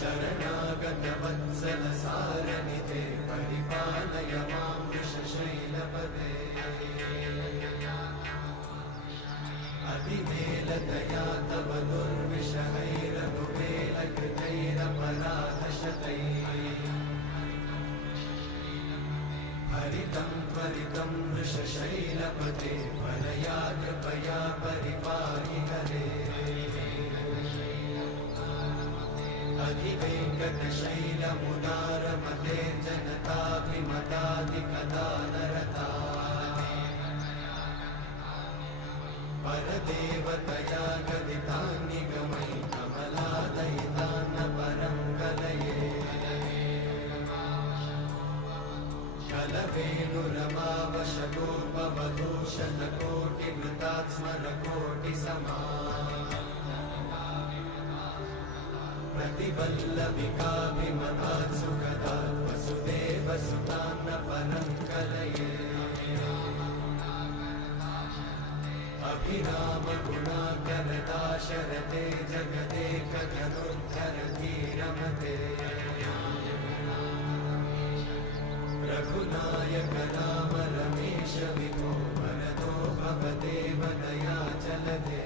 शरणागतवत्सल सारनिधे परिपालय मां वृषशैलपदे अतिवेलदया तव दुर्विषहैरनुवेलकृतैरपराधशतैः हरितं त्वरितं वृषशैलपते परया कृपया परिपाहि हरे अधिवेङ्कटशैलमुदारमते जनताभिमताधिकदानरता परदेवतया गदितान्निगमैः कमलादयितान्न परं कलये कलवेणुरमावशतोपवधूशतकोटिवृतात् स्मरकोटिसमा प्रतिवल्लविकाभिमतात् सुखदात् वसुदेवसुतान्न परं कलये अभिरामगुणाकरदाशरथे जगदेकधनुर्धरधीरमते रघुनायक राम रमेश विभो वरदो भवदेव दयाचलधे